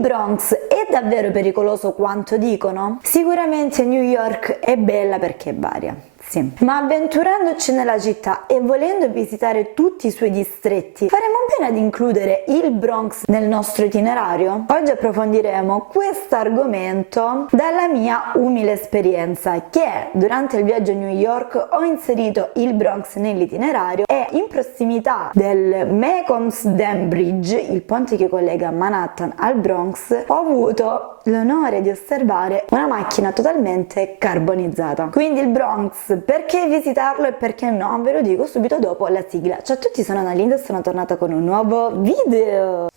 Bronx è davvero pericoloso quanto dicono? Sicuramente New York è bella perché è varia. Sì. Ma avventurandoci nella città e volendo visitare tutti i suoi distretti, faremo bene ad includere il Bronx nel nostro itinerario? Oggi approfondiremo questo argomento dalla mia umile esperienza, che durante il viaggio a New York ho inserito il Bronx nell'itinerario e in prossimità del Macon's Dam Bridge, il ponte che collega Manhattan al Bronx, ho avuto l'onore di osservare una macchina totalmente carbonizzata. Quindi il Bronx, perché visitarlo e perché no? Ve lo dico subito dopo la sigla. Ciao a tutti, sono Analinda e sono tornata con un nuovo video.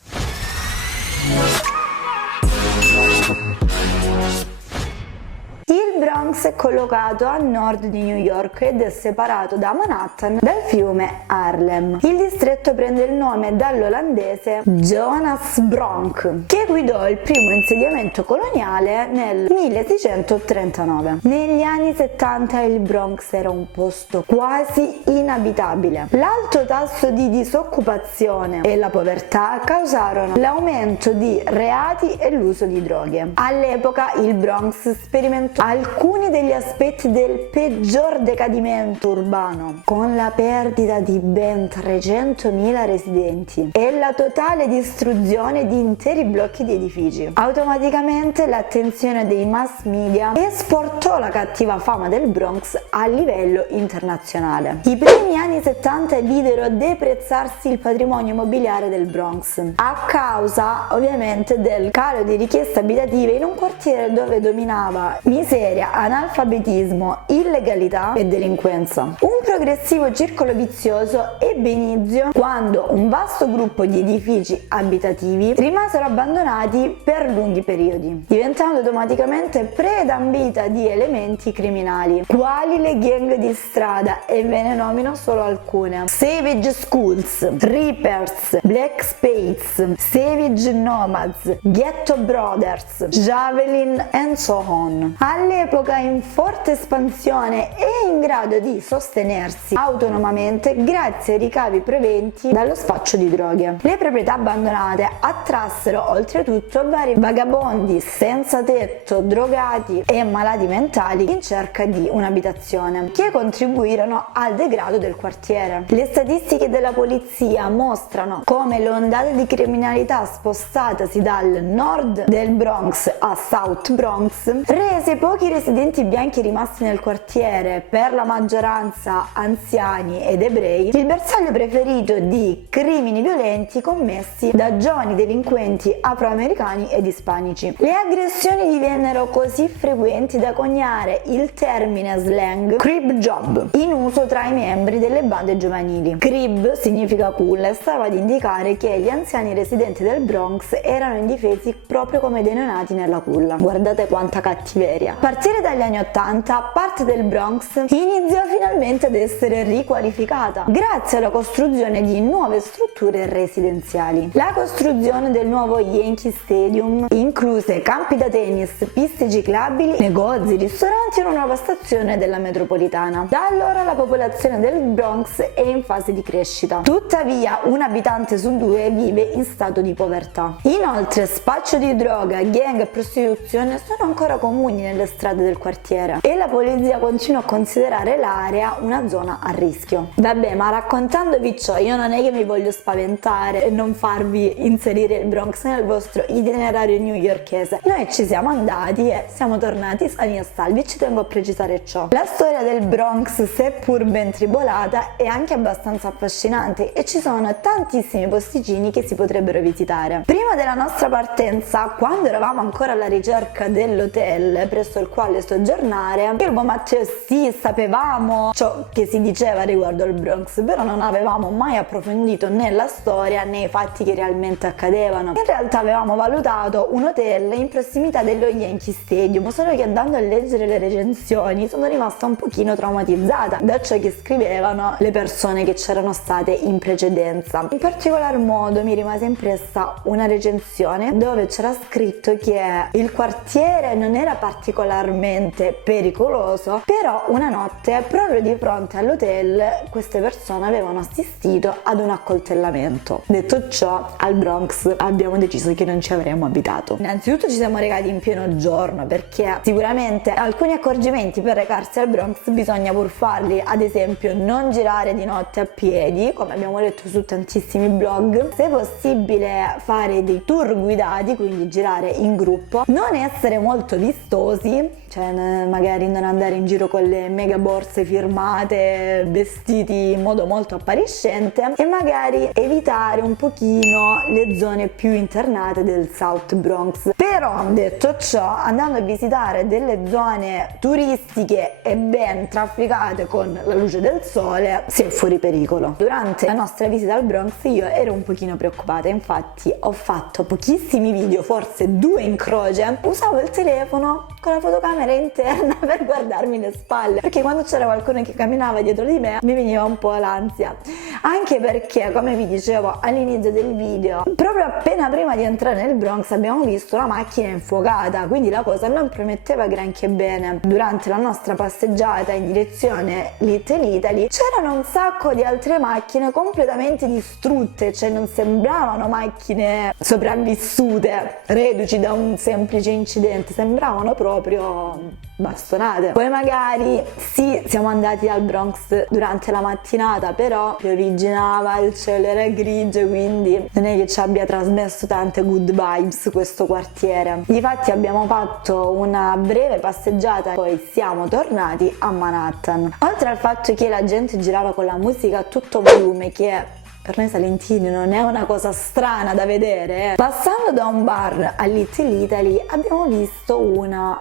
Il Bronx è collocato a nord di New York ed è separato da Manhattan dal fiume Harlem. Il distretto prende il nome dall'olandese Jonas Bronck, che guidò il primo insediamento coloniale nel 1639. Negli anni 70 il Bronx era un posto quasi inabitabile. L'alto tasso di disoccupazione e la povertà causarono l'aumento di reati e l'uso di droghe. All'epoca il Bronx sperimentò alcuni degli aspetti del peggior decadimento urbano, con la perdita di ben 300.000 residenti e la totale distruzione di interi blocchi di edifici. Automaticamente l'attenzione dei mass media esportò la cattiva fama del Bronx a livello internazionale. I primi anni 70 videro deprezzarsi il patrimonio immobiliare del Bronx, a causa ovviamente del calo di richieste abitative in un quartiere dove dominava miseria, analfabetismo, illegalità e delinquenza. Un progressivo circolo vizioso ebbe inizio quando un vasto gruppo di edifici abitativi rimasero abbandonati per lunghi periodi, diventando automaticamente preda ambita di elementi criminali, quali le gang di strada, e ve ne nomino solo alcune: Savage Schools, Reapers, Black Spades, Savage Nomads, Ghetto Brothers, Javelin and so on. All'epoca in forte espansione e in grado di sostenersi autonomamente grazie ai ricavi provenienti dallo spaccio di droghe. Le proprietà abbandonate attrassero oltretutto vari vagabondi senza tetto, drogati e malati mentali in cerca di un'abitazione, che contribuirono al degrado del quartiere. Le statistiche della polizia mostrano come l'ondata di criminalità spostatasi dal nord del Bronx a South Bronx rese pochi residenti bianchi rimasti nel quartiere, per la maggioranza anziani ed ebrei, il bersaglio preferito di crimini violenti commessi da giovani delinquenti afroamericani ed ispanici. Le aggressioni divennero così frequenti da coniare il termine slang crib job, in uso tra i membri delle bande giovanili. Crib significa culla e stava ad indicare che gli anziani residenti del Bronx erano indifesi proprio come dei neonati nella culla. Guardate quanta cattiveria. A partire dagli anni 80 parte del Bronx iniziò finalmente ad essere riqualificata grazie alla costruzione di nuove strutture residenziali. La costruzione del nuovo Yankee Stadium incluse campi da tennis, piste ciclabili, negozi, ristoranti e una nuova stazione della metropolitana. Da allora la popolazione del Bronx è in fase di crescita, tuttavia un abitante su due vive in stato di povertà. Inoltre spaccio di droga, gang e prostituzione sono ancora comuni nelle strade del quartiere e la polizia continua a considerare l'area una zona a rischio. Vabbè, ma raccontandovi ciò io non è che mi voglio spaventare e non farvi inserire il Bronx nel vostro itinerario newyorkese. Noi ci siamo andati e siamo tornati sani e salvi, ci tengo a precisare ciò. La storia del Bronx, seppur ben tribolata, è anche abbastanza affascinante e ci sono tantissimi posticini che si potrebbero visitare. Prima della nostra partenza, quando eravamo ancora alla ricerca dell'hotel presso il quale soggiornare, io e Matteo sì, sapevamo ciò che si diceva riguardo al Bronx, però non avevamo mai approfondito né la storia né i fatti che realmente accadevano. In realtà avevamo valutato un hotel in prossimità dello Yankee Stadium, solo che andando a leggere le recensioni sono rimasta un pochino traumatizzata da ciò che scrivevano le persone che c'erano state in precedenza. In particolar modo mi rimase impressa una recensione dove c'era scritto che il quartiere non era particolarmente decisamente pericoloso, però una notte proprio di fronte all'hotel queste persone avevano assistito ad un accoltellamento. Detto ciò, al Bronx abbiamo deciso che non ci avremmo abitato. Innanzitutto ci siamo recati in pieno giorno, perché sicuramente alcuni accorgimenti per recarsi al Bronx bisogna pur farli, ad esempio non girare di notte a piedi, come abbiamo letto su tantissimi blog, se possibile fare dei tour guidati, quindi girare in gruppo, non essere molto vistosi, cioè magari non andare in giro con le mega borse firmate, vestiti in modo molto appariscente, e magari evitare un pochino le zone più internate del South Bronx. Però detto ciò, andando a visitare delle zone turistiche e ben trafficate con la luce del sole, si è fuori pericolo. Durante la nostra visita al Bronx io ero un pochino preoccupata, infatti ho fatto pochissimi video, forse 2 in croce, usavo il telefono con la fotocamera interna per guardarmi le spalle, perché quando c'era qualcuno che camminava dietro di me mi veniva un po' l'ansia, anche perché, come vi dicevo all'inizio del video, proprio appena prima di entrare nel Bronx abbiamo visto una macchina infuocata, quindi la cosa non prometteva granché bene. Durante la nostra passeggiata in direzione Little Italy c'erano un sacco di altre macchine completamente distrutte, cioè non sembravano macchine sopravvissute, reduci da un semplice incidente, sembravano proprio bastonate. Poi magari sì, siamo andati al Bronx durante la mattinata, però pioviginava, il cielo era grigio, quindi non è che ci abbia trasmesso tante good vibes questo quartiere. Difatti abbiamo fatto una breve passeggiata, poi siamo tornati a Manhattan. Oltre al fatto che la gente girava con la musica a tutto volume, che per noi salentini non è una cosa strana da vedere, passando da un bar a Little Italy abbiamo visto una...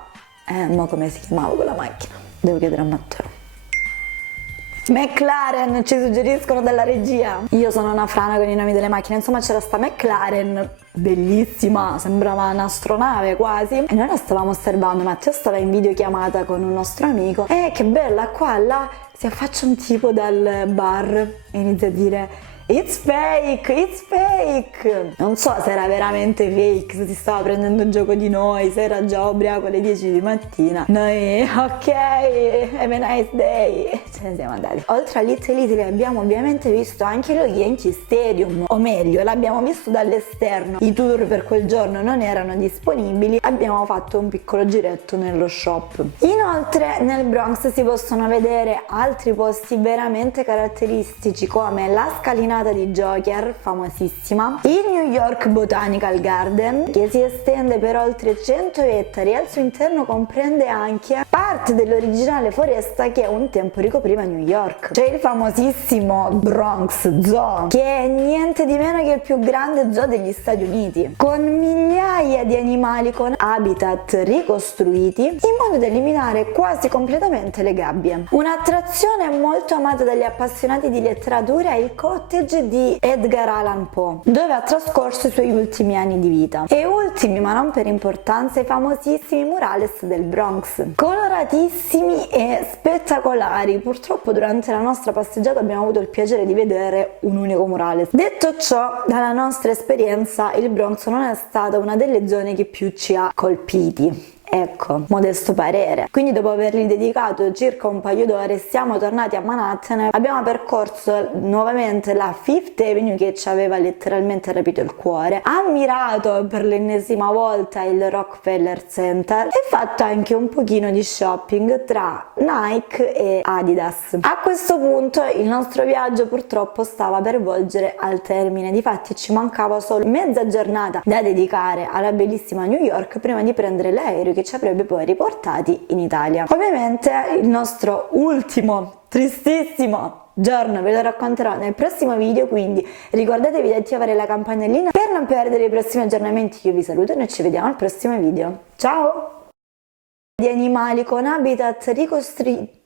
ma come si chiamava quella macchina? Devo chiedere a Matteo. McLaren, ci suggeriscono dalla regia. Io sono una frana con i nomi delle macchine, insomma c'era sta McLaren bellissima, sembrava un'astronave quasi, e noi la stavamo osservando. Matteo stava in videochiamata con un nostro amico e che bella, qua là si affaccia un tipo dal bar e inizia a dire "It's fake, it's fake". Non so se era veramente fake, se si stava prendendo gioco di noi, se era già ubriaco alle 10 di mattina. Noi, ok, have a nice day, ce ne siamo andati. Oltre a Little Italy abbiamo ovviamente visto anche lo Yankee Stadium, o meglio, l'abbiamo visto dall'esterno. I tour per quel giorno non erano disponibili, abbiamo fatto un piccolo giretto nello shop. Inoltre nel Bronx si possono vedere altri posti veramente caratteristici, come la scalinata di Joker, famosissima, il New York Botanical Garden, che si estende per oltre 100 ettari e al suo interno comprende anche parte dell'originale foresta che un tempo ricopriva New York. C'è il famosissimo Bronx Zoo, che è niente di meno che il più grande zoo degli Stati Uniti, con migliaia di animali con habitat ricostruiti in modo da eliminare quasi completamente le gabbie. Un'attrazione molto amata dagli appassionati di letteratura è il cottage di Edgar Allan Poe, dove ha trascorso i suoi ultimi anni di vita. E ultimi, ma non per importanza, i famosissimi murales del Bronx, coloratissimi e spettacolari. Purtroppo durante la nostra passeggiata abbiamo avuto il piacere di vedere un unico murales. Detto ciò, dalla nostra esperienza il Bronx non è stata una delle zone che più ci ha colpiti. Ecco, modesto parere. Quindi dopo avergli dedicato circa un paio d'ore siamo tornati a Manhattan, abbiamo percorso nuovamente la Fifth Avenue, che ci aveva letteralmente rapito il cuore, ammirato per l'ennesima volta il Rockefeller Center e fatto anche un pochino di shopping tra Nike e Adidas. A questo punto il nostro viaggio purtroppo stava per volgere al termine, difatti ci mancava solo mezza giornata da dedicare alla bellissima New York prima di prendere l'aereo che ci avrebbe poi riportati in Italia. Ovviamente il nostro ultimo tristissimo giorno ve lo racconterò nel prossimo video, quindi ricordatevi di attivare la campanellina per non perdere i prossimi aggiornamenti. Io vi saluto e noi ci vediamo al prossimo video. Ciao! Di animali con habitat ricostruiti